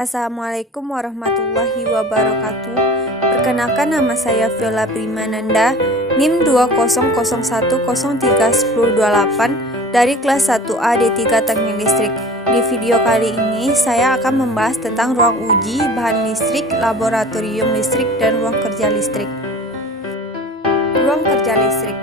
Assalamualaikum warahmatullahi wabarakatuh. Perkenalkan, nama saya Viola Primananda, NIM 200103108 dari kelas 1A D3 Teknik Listrik. Di video kali ini saya akan membahas tentang ruang uji bahan listrik, laboratorium listrik, dan ruang kerja listrik. Ruang kerja listrik.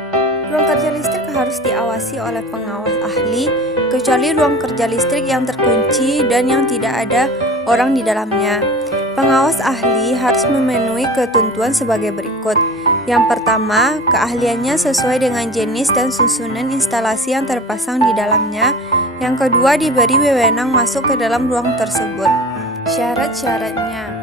Ruang kerja listrik harus diawasi oleh pengawas ahli, kecuali ruang kerja listrik yang terkunci dan yang tidak ada orang di dalamnya. Pengawas ahli harus memenuhi ketentuan sebagai berikut. Yang pertama, keahliannya sesuai dengan jenis dan susunan instalasi yang terpasang di dalamnya. Yang kedua, diberi wewenang masuk ke dalam ruang tersebut. Syarat-syaratnya.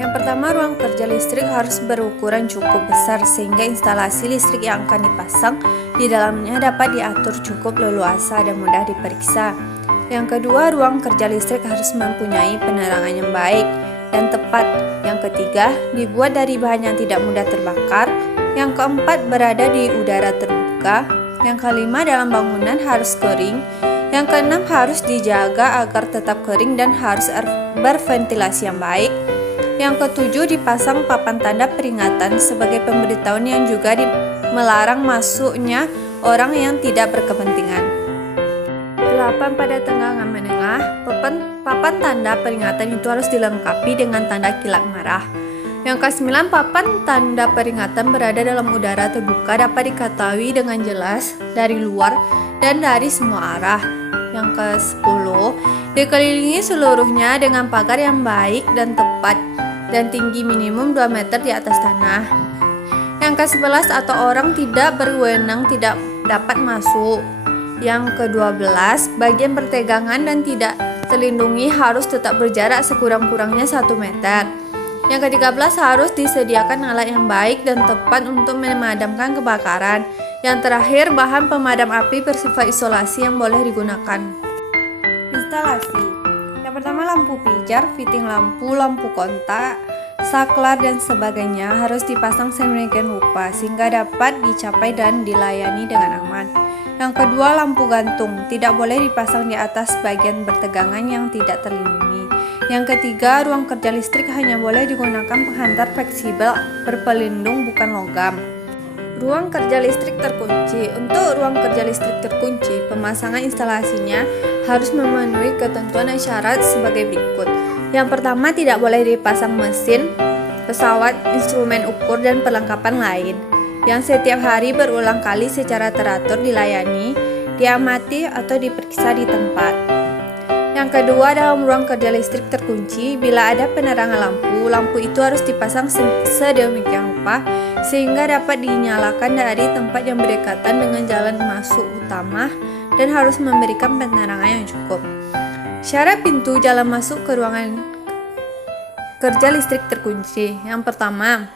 Yang pertama, ruang kerja listrik harus berukuran cukup besar sehingga instalasi listrik yang akan dipasang di dalamnya dapat diatur cukup leluasa dan mudah diperiksa. Yang kedua, ruang kerja listrik harus mempunyai penerangan yang baik dan tepat. Yang ketiga, dibuat dari bahan yang tidak mudah terbakar. Yang keempat, berada di udara terbuka. Yang kelima, dalam bangunan harus kering. Yang keenam, harus dijaga agar tetap kering dan harus berventilasi yang baik. Yang ketujuh, dipasang papan tanda peringatan sebagai pemberitahuan yang juga melarang masuknya orang yang tidak berkepentingan. 8. Pada tenggangan menengah, papan tanda peringatan itu harus dilengkapi dengan tanda kilat merah. Yang ke-9, papan tanda peringatan berada dalam udara terbuka, dapat diketahui dengan jelas dari luar dan dari semua arah. Yang ke-10, dikelilingi seluruhnya dengan pagar yang baik dan tepat dan tinggi minimum 2 meter di atas tanah. Yang ke-11, atau orang tidak berwenang tidak dapat masuk. Yang ke-12, bagian pertegangan dan tidak terlindungi harus tetap berjarak sekurang-kurangnya 1 meter. Yang ke-13, harus disediakan alat yang baik dan tepat untuk memadamkan kebakaran. Yang terakhir, bahan pemadam api bersifat isolasi yang boleh digunakan. Instalasi. Yang pertama, lampu pijar, fitting lampu, lampu kontak, saklar dan sebagainya harus dipasang sedemikian rupa sehingga dapat dicapai dan dilayani dengan aman. Yang kedua, lampu gantung tidak boleh dipasang di atas bagian bertegangan yang tidak terlindungi. Yang ketiga, ruang kerja listrik hanya boleh digunakan penghantar fleksibel berpelindung bukan logam. Ruang kerja listrik terkunci. Untuk ruang kerja listrik terkunci, pemasangan instalasinya harus memenuhi ketentuan dan syarat sebagai berikut. Yang pertama, tidak boleh dipasang mesin, pesawat, instrumen ukur, dan perlengkapan lain yang setiap hari berulang kali secara teratur dilayani, diamati, atau diperiksa di tempat. Yang kedua, dalam ruang kerja listrik terkunci, bila ada penerangan lampu itu harus dipasang sedemikian rupa sehingga dapat dinyalakan dari tempat yang berdekatan dengan jalan masuk utama dan harus memberikan penerangan yang cukup. Syarat pintu jalan masuk ke ruangan kerja listrik terkunci. Yang pertama,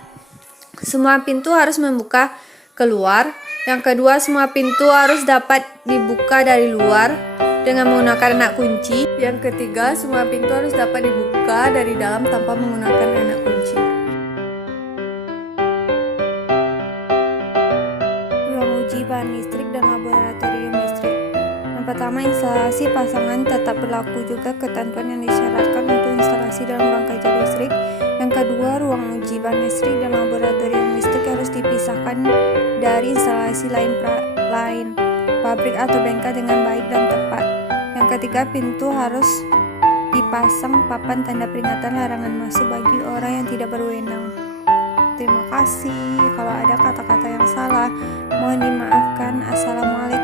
semua pintu harus membuka keluar. Yang kedua, semua pintu harus dapat dibuka dari luar dengan menggunakan anak kunci. Yang ketiga, semua pintu harus dapat dibuka dari dalam tanpa menggunakan anak kunci. Ruang uji bahan listrik dan laboratorium listrik. Yang pertama, instalasi pasangan tetap berlaku juga ketentuan yang disyaratkan untuk instalasi dalam ruang kerja listrik. Yang kedua, ruang uji bahan listrik dan laboratorium listrik harus dipisahkan dari instalasi lain pabrik atau bengkel dengan baik dan tepat. Yang ketiga, pintu harus dipasang papan tanda peringatan larangan masuk bagi orang yang tidak berwenang. Terima kasih. Kalau ada kata-kata yang salah, mohon dimaafkan. Assalamualaikum.